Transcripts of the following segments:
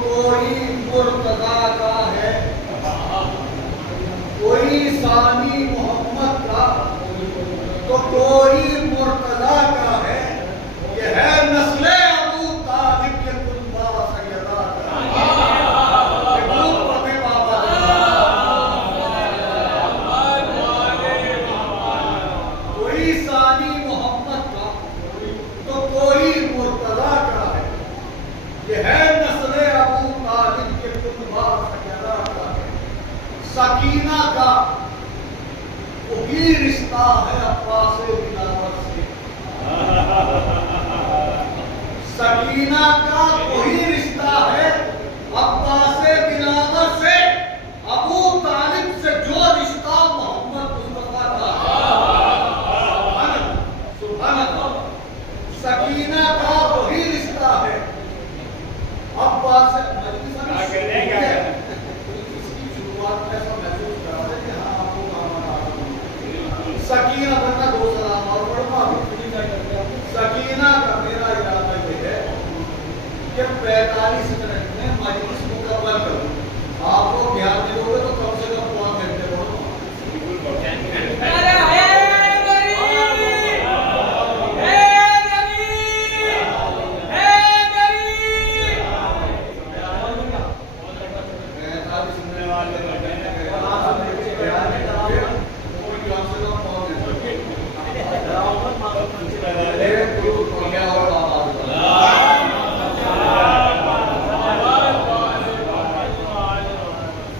कोई मुर्तजा का है, कोई सानी मोहम्मद का, तो कोई मुर्तजा का है। ये है नस्ले अबू तालिब के कुलबा सैयदा का। ये खूब पढ़े बाबा। कोई सानी मोहम्मद का, तो कोई मुर्तजा का है। ये है नस्ले अबू तालिब के कुलबा सैयदा का है। सकीना का वही रिश्ता है अब्बास बिलावल से। सकीना का वही रिश्ता है अब्बास बिलावल से। अबू तालिब से जो रिश्ता मोहम्मद मुस्तफा का है। सुभान अल्लाह। सकीना का वही रिश्ता है अब्बास। इसकी शुरुआत ऐसा महसूस करा है कि हाँ आपको काम सकीना बनना दो सलाम और पढ़वा। सकीना का मेरा इरादा ये है कि 45 मिनट में मजलिस मुकम्मल करूं। आप लोग ध्यान दोगे तो कम से कम 5 घंटे बोलो।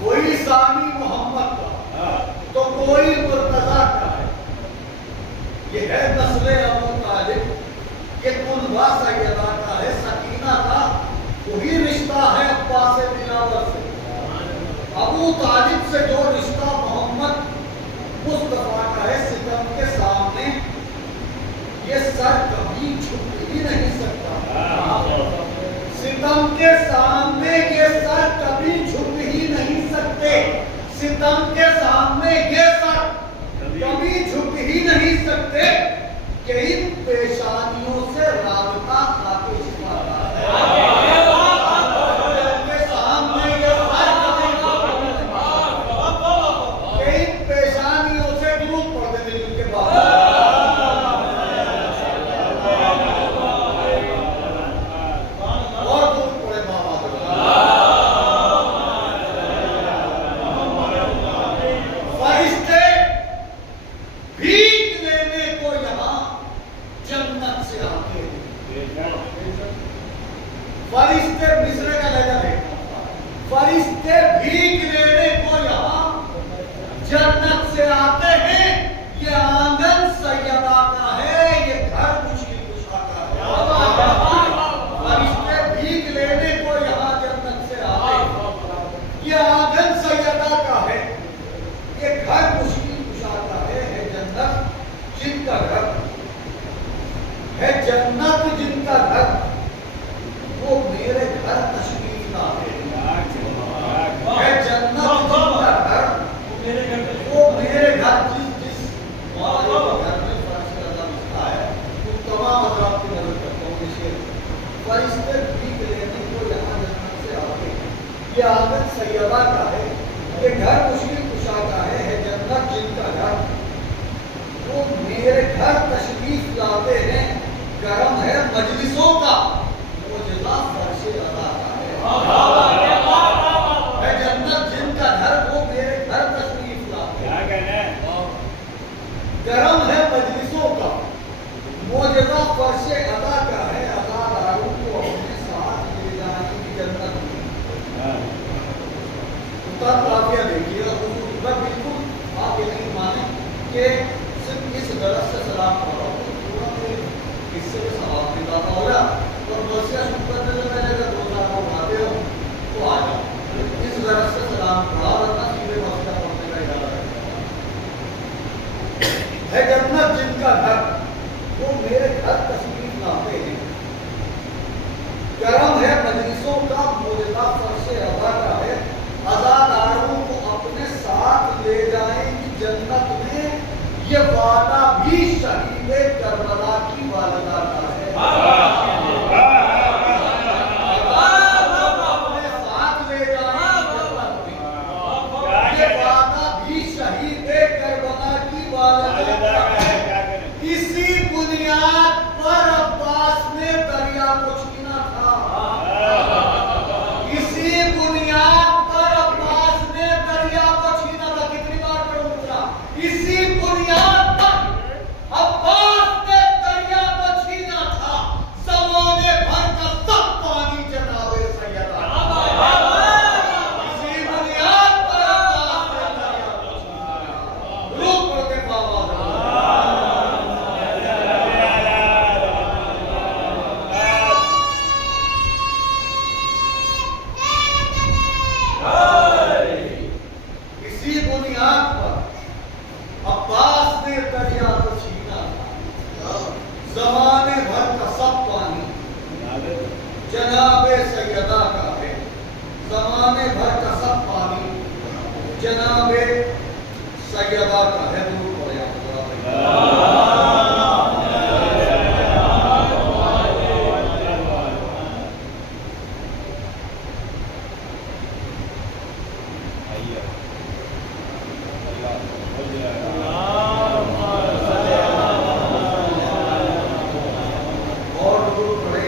कोई सानी मोहम्मद का, तो कोई मुर्तजा का है। ये है नस्ले अबू तालिब के कुलबा सैयदा का है। सकीना का वही रिश्ता है अब्बास बिलावल से। अबू तालिब से जो रिश्ता मोहम्मद मुस्तफा का है, सितम के सामने ये सर कभी झुक ही नहीं सकता। सितम के सामने ये सर कभी झुक ही नहीं सकते। सितम के सामने ये सर कभी झुक ही नहीं सकते कि इन पेशानियों से राबता खाते छिपाता है। सामने ये सर कभी कि इन पेशानियों से दूर पड़ देते उनके बाद। फरिश्ते मिस्र का लहजा है। फरिश्ते भीख लेने को यहाँ जन्नत से आते हैं। ये आंगन सैयदा का है, ये घर मुश्किल कुशा का है। फरिश्ते भीख लेने को यहाँ जन्नत से आते हैं। ये आंगन सैयदा का है, ये घर मुश्किल कुशा का है जन्नत जिनका घर है। जन्नत जिनका घर वो मेरे घर तशरीफ लाते है। जन्नत जिनका घर वो मेरे घर जिस घर में फर्श का मिलता है वो तमाम हज़रात की मदद करता हूँ। फरिश्ते भीख लेने को यहाँ जन्नत से आते हैं। ये आदत सैयदा का है, ये घर मुश्किल कुशा का है जन्नत जिनका घर वो मेरे घर तशरीफ लाते हैं। करम है मजलिसों का, फर्शे अदा का है। जन्नत जिनका घर वो मेरे घर तशरीफ लाते हैं। करम है मजलिसों का, मोजज़ा फर्शे अदा का है। अज़ादारों को अपने साथ ले जाने की जन्नत में उतर काफिया देखिएगा। बिल्कुल आप ये नहीं माने कि सिर्फ इस गलत से सलाम पढ़ो तो पूरा हिस्से में सवाब भी दाता हो रहा और बसिया शुक्र में जो मैंने अगर 2 साल उठाते हो तो आ जाओ। इस गलत से सलाम पढ़ा वरना सीधे बसिया पढ़ने का इरादा है। जन्नत जिनका घर वो मेरे घर तशरीफ लाते हैं। करम है मजलिसों का, मोजज़ा फर्शे अदा का है। अज़ादारों को अपने साथ ले जाएंगी जन्नत में। ये वादा भी शहीद करबला की वालिदा का है। अपने जमाने भर का सब पानी जनाबे सैयदा का है। दूर हो और दूर पड़े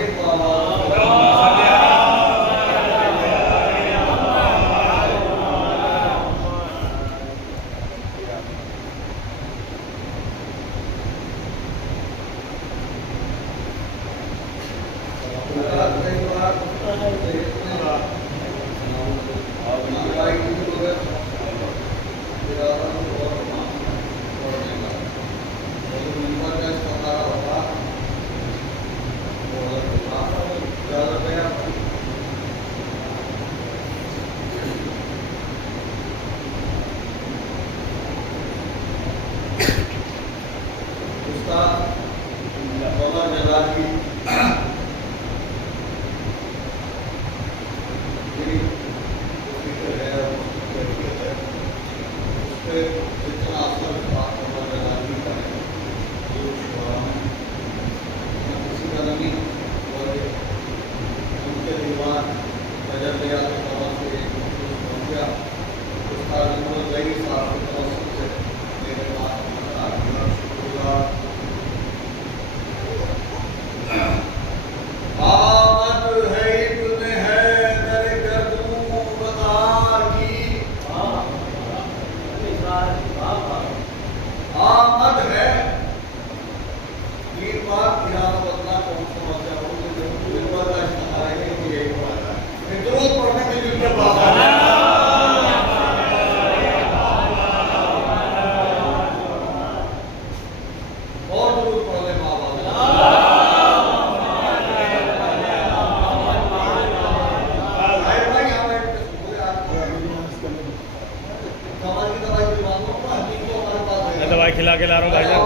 दवाई खिला के ला रहा हूँ भाईजान।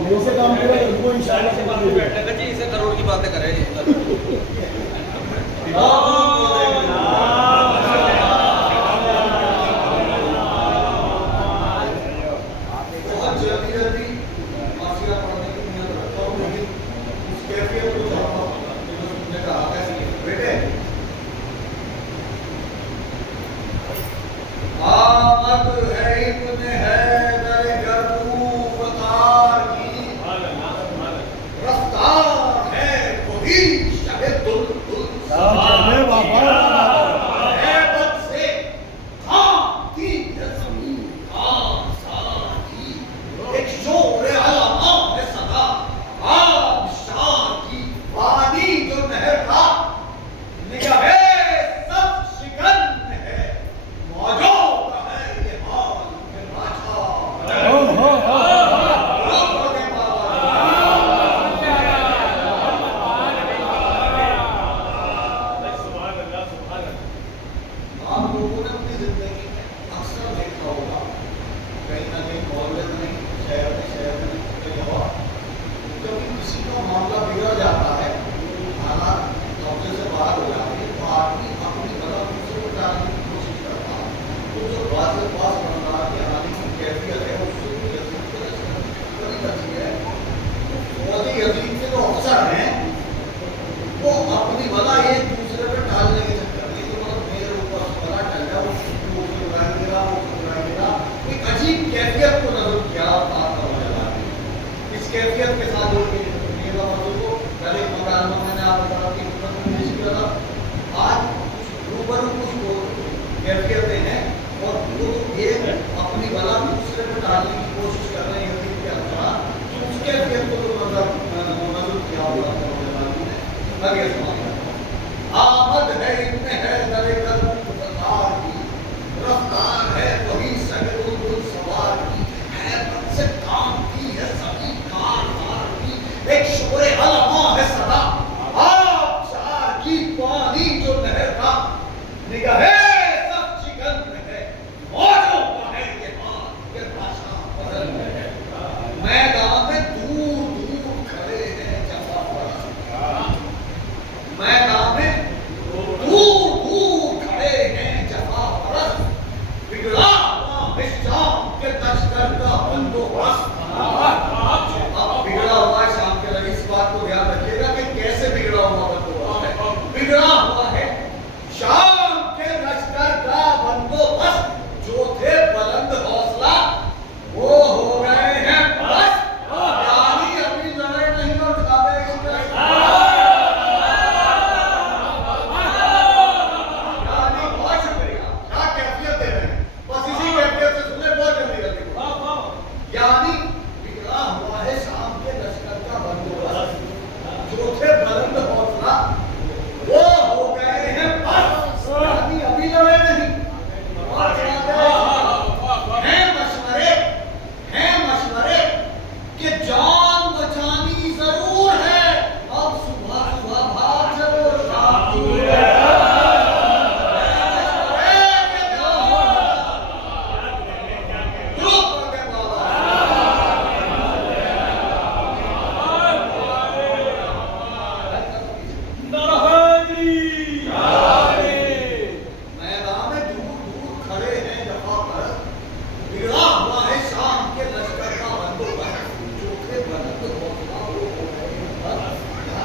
मेरे से काम करेगा उनको इंशाल्लाह से बात बैठेगा जी, इसे करोड़ की बातें करेंगे। बहुत जल्दी जल्दी मासिया पढ़ने की नियत रखता हूँ, लेकिन उस कैफियत को चाहता हूँ। तुमने कहा कैसे बेटे आमद है इब्न हैदर गर्दूबतार की, रफ्तार है वही शहे दुल दुल। चले बाबा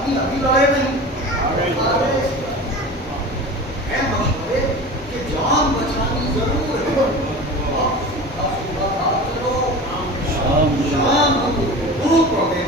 अभी अभी लड़े नहीं, है मशवरे कि जान बचानी जरूर है। अब सुबह बात करो, शाम गुरु प्रदेश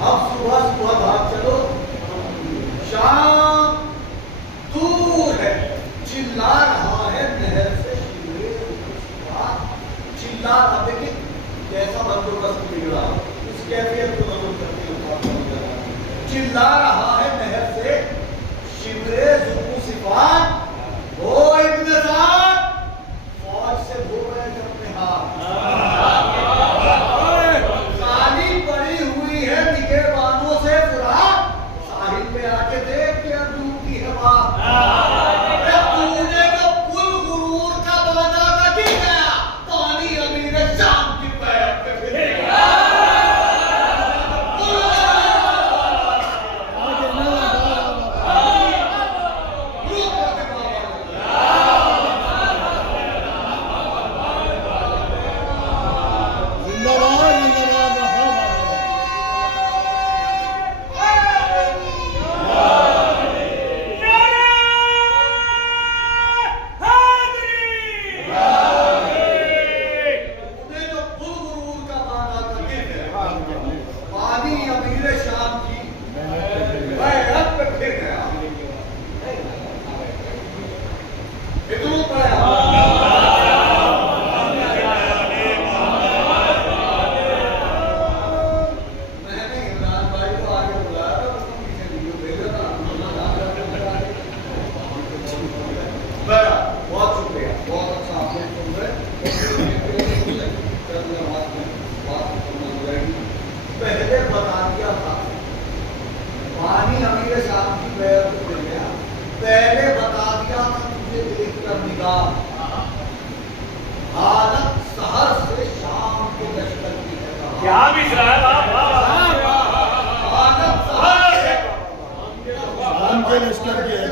अब सुबह सुबह भाग चलो, शाम दूर है, चिल्ला रहा है नहर से चिल्ला रहा। देखिए कैसा बंदोबस्त बिगड़ा, उस कैफियत को नजर करते हुए चिल्ला रहा है नहर से शिमरे जुल्फु सिफान, ओ इब्न साद फौज से धो रहे थे अपने हाथ, खाली पड़ी हुई है निगहबानों से फुरात, साहिल पे आके देख के दूर की हवा, तूने तो कुल गुरूर का बादा का की गया, पानी अमीर शाम की पैर पे फिर गया। पहले बता दिया था, पानी अमीर शाम की पैर पे गिर गया, पहले बता दिया था तुझे देखकर निगाह, हालत सहर से शाम के लश्कर की है। क्या बिसरा है हालत सहर से शाम के लश्कर की है।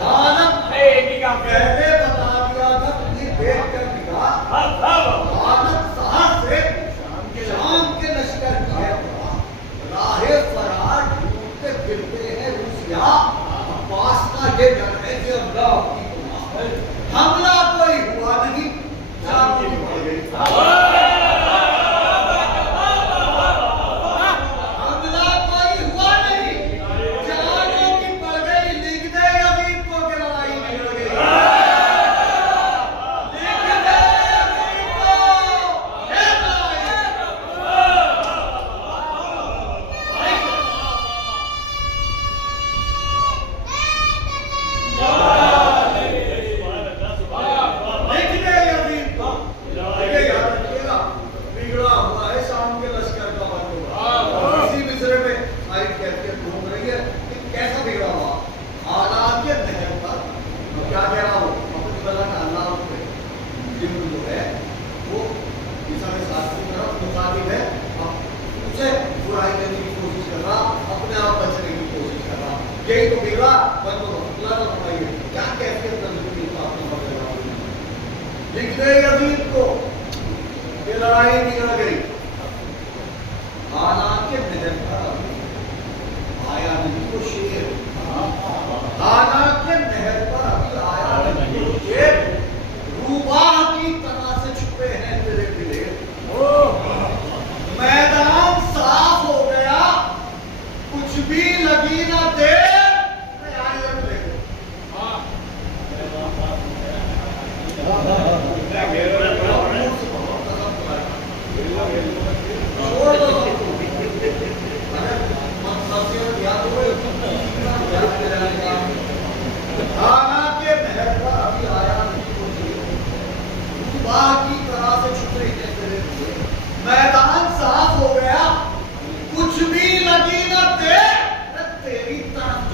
हालत पहले बता दिया था तुझे देखकर निगाह, हालत सहर से शाम के लश्कर की है। राहे फरार ढूंढते फिरते हैं रूसिया, अब्बास का ये डर है कि अल्लाह की गुनाह, हमला कोई हुआ नहीं, जान की पड़ गई। हमला कोई हुआ नहीं, जानों की पड़ गई, लिख दे यजीद को कि लड़ाई बिगड़ गई। लिख दे यजीद को, हे लिख दे यजीद को। ये याद रखिएगा, बिगड़ा हुआ है शाम के लश्कर का बंदोबस्त। इसी मिसरे में सारी कैफियत घूम रही है कि कैसा बिगड़ा हुआ हालात के नहर पर। क्या कह रहा हूँ, अपनी बला का अल्लाह पे जिम्म जो है वो ईसा के साथ की तरफ मुखातिब है, अब उसे बुराई करने की कोशिश कर रहा, अपने आप बचने की कोशिश कर रहा। यही तो बिगड़ा बंदोबस्त। अल्लाह का बताइए क्या कैफियत नजर की आपने बदल। लिख दे यजीद को ये लड़ाई बिगड़ गई, हालांकि नजर पर आया नहीं तो शेर, हालांकि नहर पर अभी आया नहीं तो शेर, रूबाह की तरह से छुपे हैं तेरे दिले। मैदान साफ हो गया, कुछ भी लगी ना देर, हालांकि नहर पर अभी आया नहीं तो की तरह से छुपे हैं तेरे दिले। मैदान साफ हो गया, कुछ भी लगी ना देर, तेरी तरफ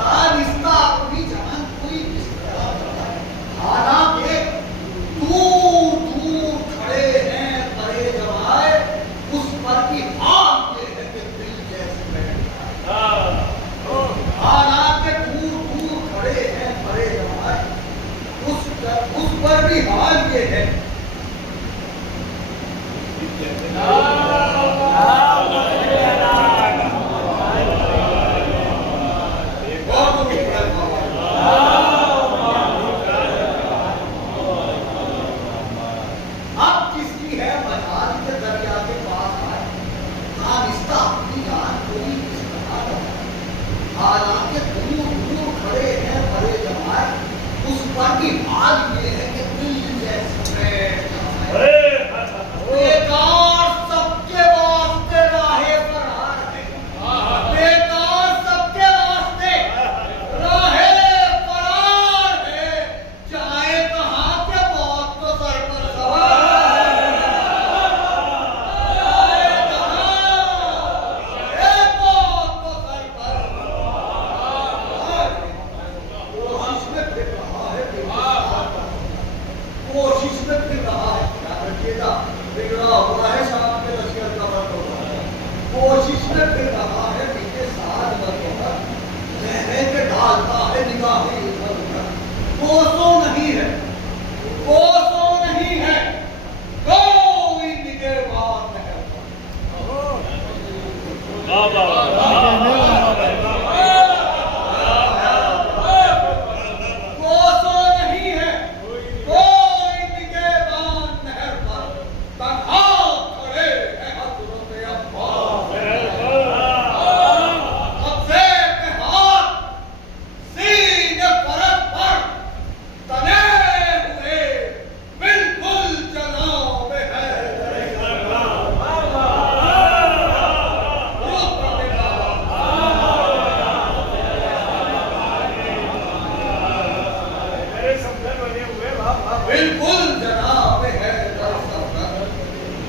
दानिस्ता अपनी जान कोई हालांकि दूर दूर खड़े हैं बड़े जवाए, उस पर की हाल ये है कि दिल जैसे बैठा। हालांकि दूर दूर खड़े हैं बड़े जवाए, उस पर भी हाल ये है। अब किसकी है मजाल के दरिया के पास आए, दानिस्ता अपनी जान कोई किस तरह लगाए। हालांकि दूर दूर खड़े हैं बड़े जमाए, उस पर भी हाल ये है कि दिल जैसे बेकार सबके वास्ते राहे फरार है, बेकार सबके वास्ते राहे फरार है, जाए कहाँ के मौत तो सर पर सवार है, जाए कहाँ ये मौत तो सर पर सवार है। कोशिश में फिर रहा है कोशिश में फिर रहा है, याद रखिएगा बिगड़ा हुआ है शाम के लश्कर का मत होगा। कोशिश में फिर रहा है पीछे साथ मत होगा, रहने के डालता है निगाहें इधर उधर। कोसों नहीं है कोई निगहबान है। कोसों नहीं है कोई निगहबान नहर पर, तन्हा खड़े हैं हथुरों पे अब्बास। कब्जे पे हाथ सीने फरक पर तने हुए, बिल्कुल जनाब है बिल्कुल जनाब है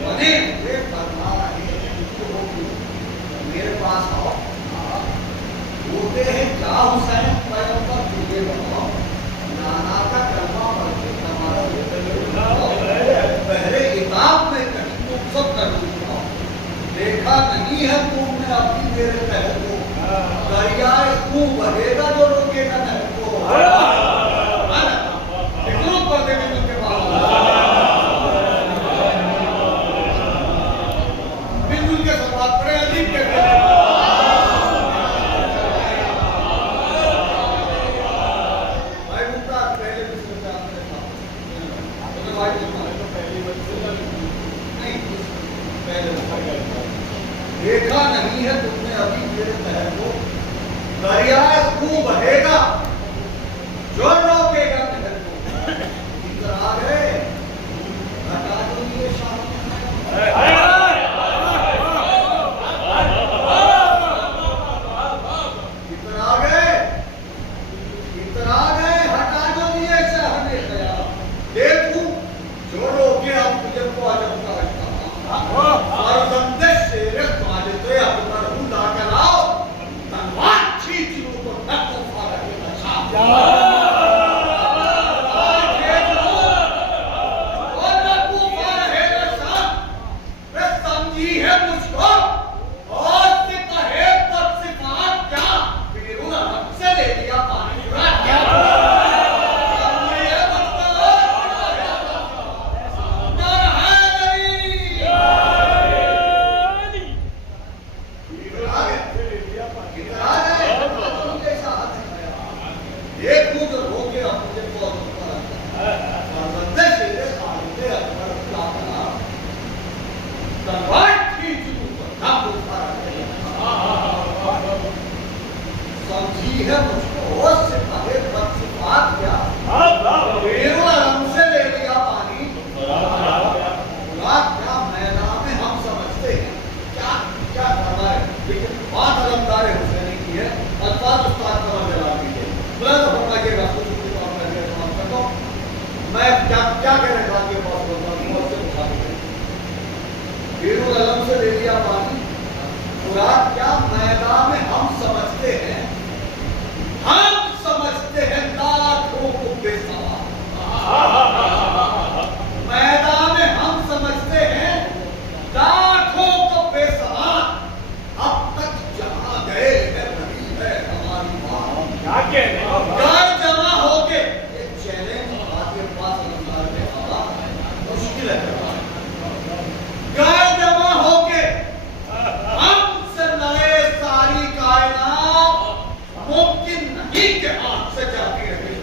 बने हुए फरमा रहे हैं मेरे पास आओ। बोलते हैं क्या हुसैन पैगंबर तुझे बताओ, नाना का कलमा पढ़ के पहले किताब में कहीं तुम सब कर दूंगा। देखा नहीं है तुमने अपनी मेरे पहल को, दरियाए तू बहेगा जो रोकेगा नहर को। पर्दे में उनके बिल्कुल के सवाल पड़े अजीब के भाई मुमताज पहले दूसरे से आपने कहा भाई नहीं पहले देखा नहीं है तुमने अभी मेरे पहल को, दरियाए तू बहेगा जो रोकेगा नहर को। इधर आ गए हटा दो ये शाम इधर आ गए हटा दो ये सहने गया। देखूं जो रोके अब तुझे को अजब का फरजंदे शेरे खालिदे अकबर हूं लाकर आओ, तलवार खींच लूं तो न तूफा लगे नशा। समझी है मुझको सिपाही पद से बात क्या बेरुआम से ले लिया पानी क्या मैदान में हम समझते हैं क्या क्या करना है, लेकिन बात अलमदार हुसैनी की है। अल्फाज उस्ताद समझ जला दीजिए बुलंद फरमाइएगा कुछ काम करके समाप्त कर दो। मैं क्या क्या कहने का के पास बोलता हूं उससे मुखातिब है। बेरुआम से ले लिया पानी मुराद क्या मैदान में हम समझते हैं लाखों को बेसवार। मैदान में हम समझते हैं लाखों को बेसवार। अब तक जहां गए हैं वही है हमारी बात। घर जमा होके ये चैलेंज आपके पास मुश्किल है। घर जमा होके हमसे लड़े सारी कायनात मुमकिन नहीं के हाथ से जाती रहे।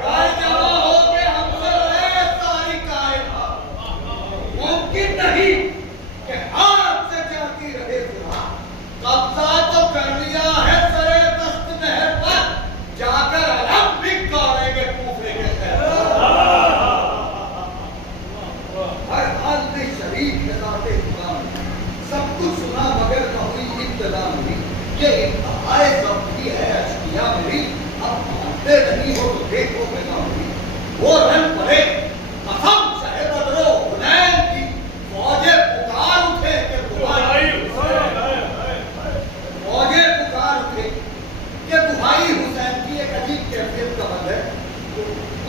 घर जमा होके हमसे लड़े सारी कायनात मुमकिन नहीं के हाथ से जाती रहे। कब्जा तो कर लिया है सरे दस्त नहर पर, जाकर अलग भी करेंगे कूफे के शहर। हर हाल में शरीक है जाते खुदा में, सब कुछ सुना मगर कभी इब्तदा नहीं। ये इंतहाए सब भी है अशकिया मेरी, अब मानते नहीं हो तो देखो बेटा मेरी। वो रन पड़े कसम चाहे बदलो हुनैन की, फौजे पुकार उठे कि दुहाई फौजे पुकार उठे कि दुहाई हुसैन की। एक अजीब कैफियत का बंद है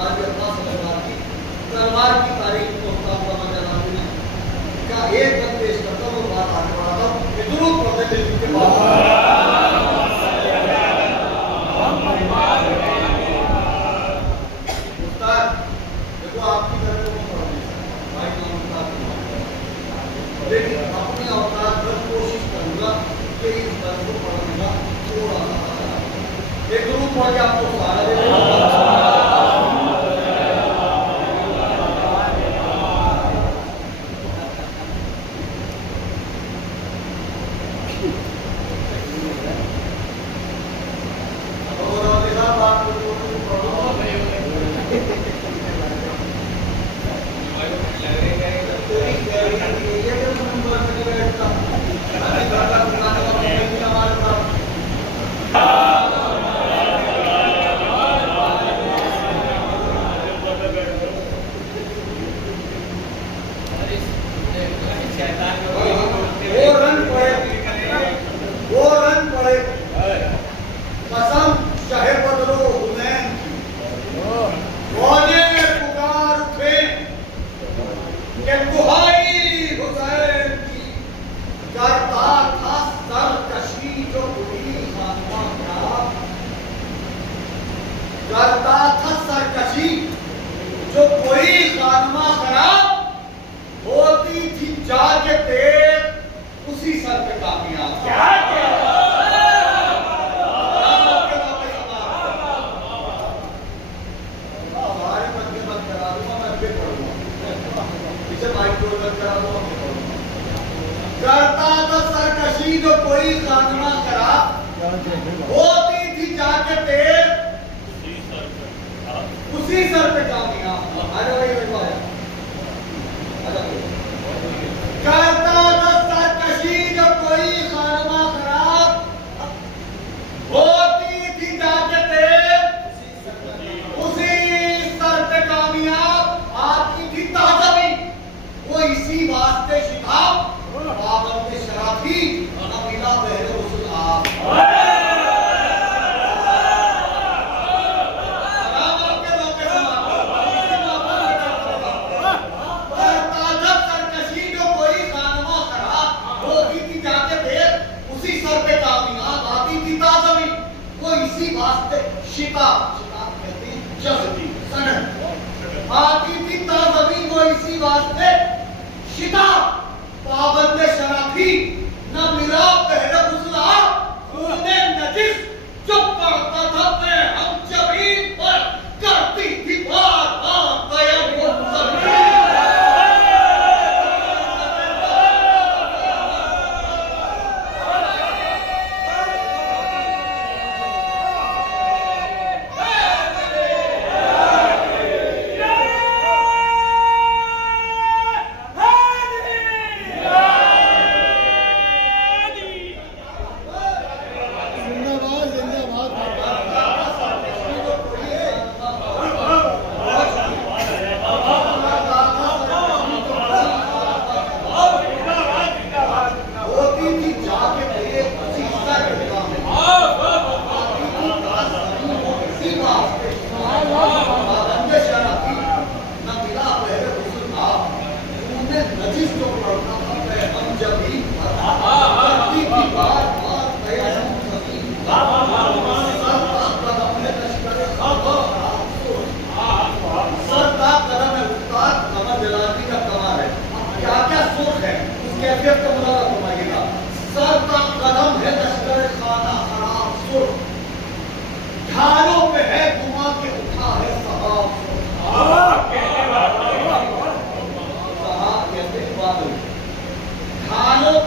आज अब्बास तलवार की तारीख को का एक बंद पेश करता हूँ, बात आगे बढ़ाता हूँ। ये दुरूद पढ़ते थे जिनके बाद देखो आपकी तरफ को पढ़ने भाई लेकिन अपनी औकात पर कोशिश करूंगा कि इस बात को पढ़ने का थोड़ा सा एक दुरूद पढ़ के आपको सहारा दे देगा। करता था सरकशी जो कोई खानमा खराब होती थी जाके देर उसी सर पे कामयाब। हमारे बंदे बंद करा दूंगा, मैं फिर पढ़ूंगा पीछे माइक को बंद करा दूंगा। करता था सरकशी जो कोई खानमा खराब होती थी जाके देर उसी सर पे कामयाब। करता था सरकशी जो कोई खानमा खराब होती थी जाके देर उसी सर पे कामयाब। आती थी ताजबी वो इसी वास्ते शिताब, पाबंद शराफी न मिला बहरे उsul आप। शिताब कहते हैं जज़्बी सनद। आती थी ताज़बी वो इसी वास्ते शिताब, पाबंद शराफी न मिला पहले गुस्ला खूने नजिस जो पड़ता था मैं हम जमीन पर करती थी बार बार तयम्मुम ज़मीन।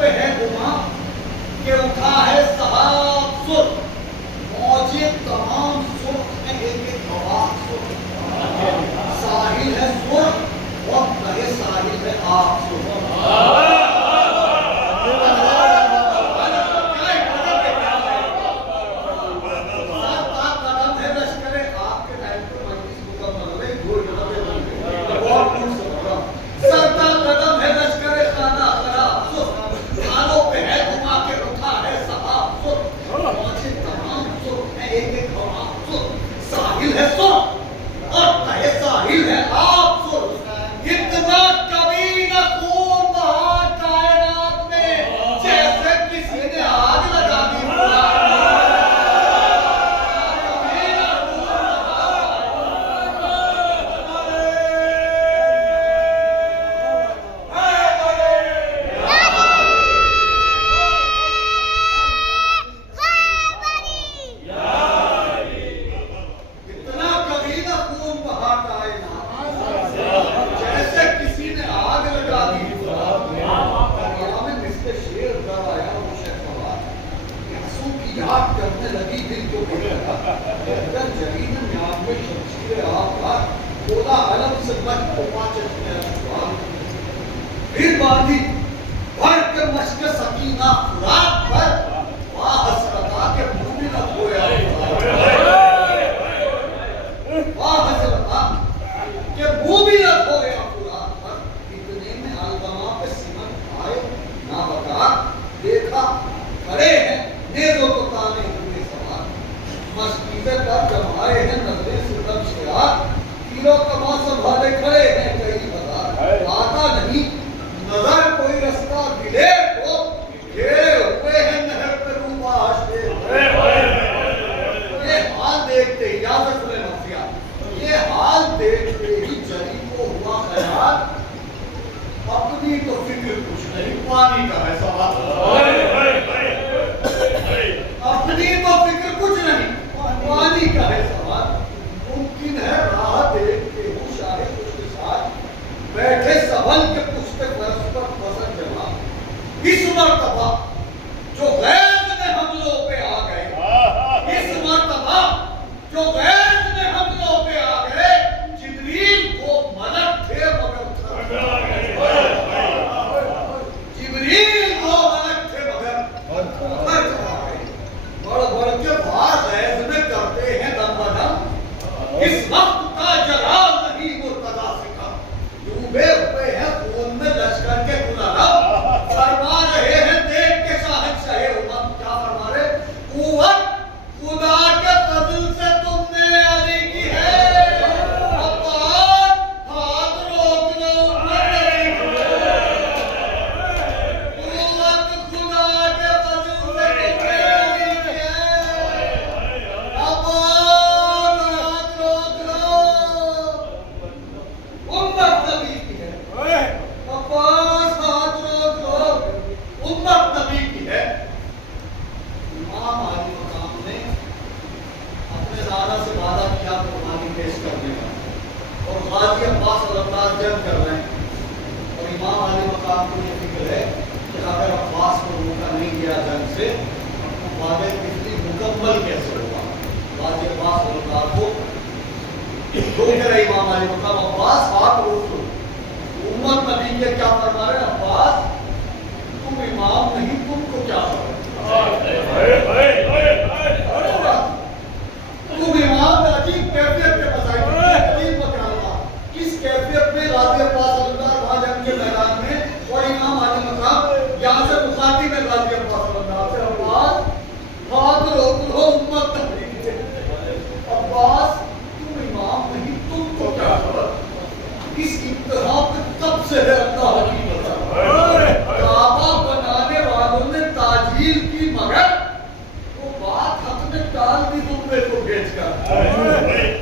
पे है गुमा के उठा है सहाब सुर, मौजे तमाम सुर में एक हवा सुर, साहिल है सुर और कहे साहिल है आप सुर। फिर बांधी भर के मश्क सकीना खुराक पर वाह हसरता के मुंह भी न खोया, वाह हसरता के मुंह भी न खोया खुराक पर। इतने में अलगमा पे सिमट आए ना बता देखा खड़े हैं नेज़ों को ताने हुए सवार, मस्कीज़े पर जमाए हैं नजरे सितम शिरार, तीरों कमा संभाले खड़े हैं कई हजार, आता नहीं नजर कोई रास्ता दिले को घेरे हुए हैं नहर पे रूबाश पे। ये हाल देखते ही याद रखने मफिया, ये हाल देखते ही जरी को हुआ ख्याल, अपनी तो फिक्र कुछ नहीं पानी का है सवाल, अपनी तो फिक्र कुछ नहीं पानी का है सवाल। मुमकिन है राह देखते हूँ शाहे उसके साथ बैठे संभल के पुछते फर्श पर फसल जमा, इस मर्तबा जो गैर में हमलों पे आ गए, इस मर्तबा जो गैर में हमलों पे आ गए, जिब्रील को मलक थे मगर जिब्रील को मलक थे मगर बढ़ बढ़ के बात गैर में करते हैं दम बदम, इस वक्त का जलाल नहीं मुर्तदा से कम, डूबे हुए हैं खून में लश्कर के गुलाम, फरमा रहे हैं देख के शाहनशाह उम्मत, क्या फरमा रहे कुव्वत खुदा के फजल से तुमने अली की है, अब्बास हाथ रोक लो कुव्वत खुदा के फजल से तुमने अली की है, अब्बास हाथ रोक लो उम्मत नबी की है, अब्बास हाथ रोक लो उम्मत नबी की है। इमाम अली मकाम ने अपने दादा से वादा किया कुर्बानी पेश करने का, और गाजी अब्बास अल्लाह जंग कर रहे हैं, और इमाम अली मकाम को ये फिक्र है कि अगर अब्बास को रोका नहीं गया जंग से तो वादे कितनी मुकम्मल कैसे होगा। गाजी अब्बास अल्लाह को रोक रहे इमाम अली मकाम, अब्बास हाथ रोक लो। उम्मत नबी के क्या फरमा रहे अब्बास तुम इमाम नहीं तुमको क्या खबर, तुम इमाम में अजीब कैफियत के फसाई, अजीब मकाम, किस कैफियत में गाजी अब्बास अल्लाह वहां जंग के मैदान में और इमाम अली मकाम यहाँ से मुखातिब में गाजी अब्बास अल्लाह से अब्बास हाथ रोक लो उम्मत नबी के, अब्बास तुम इमाम नहीं तुमको क्या खबर। इस इब्तिहा पे तब से है अल्लाह की कसम, काबा बनाने वालों ने ताजील की मगर वो बात हक में टाल दी दुबे को भेजकर,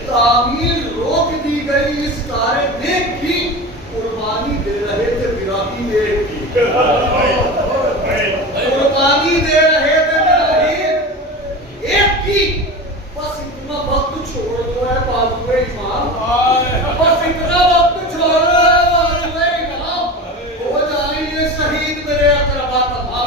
तामीर रोक दी गई इस कारे नेक की, कुर्बानी दे रहे थे विराही एक की, कुर्बानी दे रहे थे विराही एक की। बस इतना वक्त छोड़ दो है बाजुए इमाम, बस इतना वक्त छोड़ दो है बाजुए इमाम, हो जाएंगे शहीद मेरे अकरबा तमाम।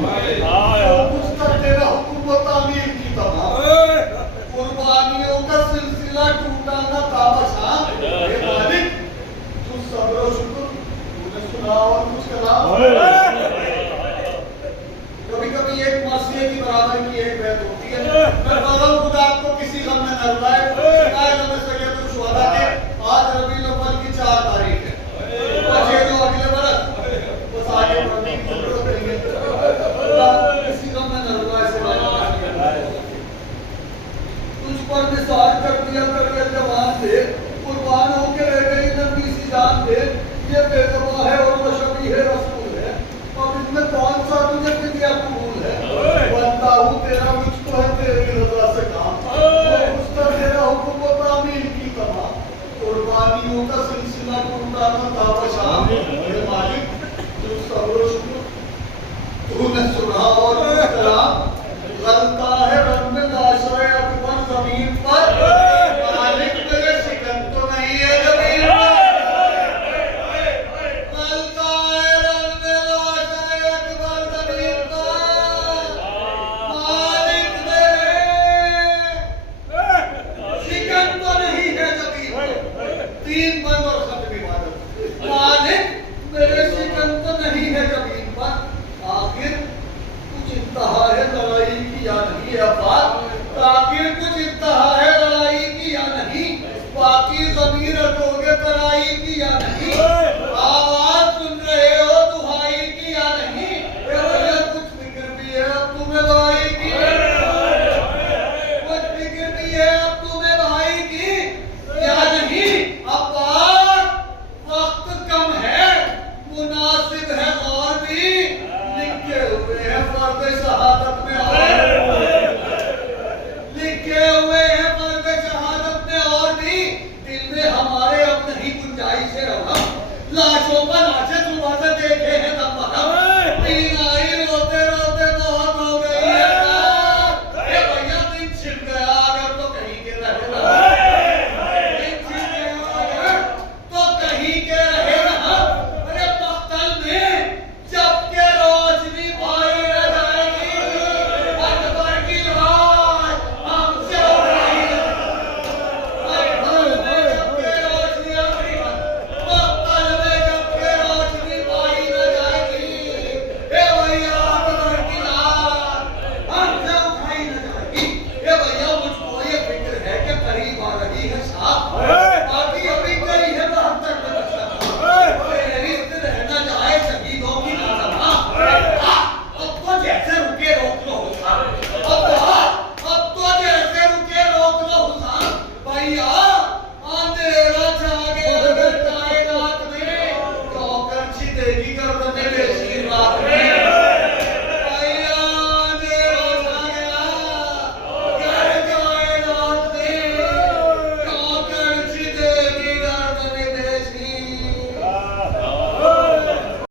तो कुछ तक तेरा हुकूमत तामीर की तमाम कुर्बानियों का सिलसिला टूटा ना ताबशाम। हे मालिक तू सब्र और शुक्र, तूने सुना और कुछ कलाम। कभी कभी एक मासिये की बराबर की एक बैत होती है। मैं बोल रहा हूँ खुदा आपको किसी गम में न रुलाए। शिकायत हमें सैयदुल शुहदा के आज रबीउल अव्वल की 4 तारीख है। बचे जो अगले बरस बस आगे बढ़ने की जरूरत नहीं है। खुदा किसी गम में न रुलाए सिवाय तुझ पर निसार कर दिया कर जवान थे, कुर्बान होके रह गई नबी सी जान थे। ये बेज़ुबान है और मशबी है रसूल है, अब इसमें कौन सा तुझे फिक्र कबूल है। बनता हूँ तेरा मुझको है तेरी रज़ा से काम, उसका तेरा हुक्म तामीर की तमाम कुर्बानियों का सिलसिला टूटा ना ताबशाम। हे मालिक तू सब्र और शुक्र, तूने सुना और कुछ कलाम। गलता है रब में लाशरे अकबर जमीन पर, मालिक तेरे शिकन तो नहीं है जमीन पर। गलता है रब में लाशरे अकबर जमीन पर, मालिक तेरे शिकन तो नहीं है जमीन पर। 3 बंद और खत्म इबादत। मालिक मेरे शिकन तो नहीं है जमीन पर। आखिर कुछ इंतहा है लड़ाई की या नहीं है बात, आखिर कुछ इंतहा है लड़ाई की या नहीं, बाकी ज़मीर रखोगे तराई की या नहीं, आवाज सुन रहे हो दुहाई की या नहीं, कुछ फिक्र भी है अब तुम्हें भाई की, कुछ फिक्र भी है अब तुम्हें भाई की या नहीं। अब वक्त कम है, मुनासिब है और भी लिखे हुए हैं फर्द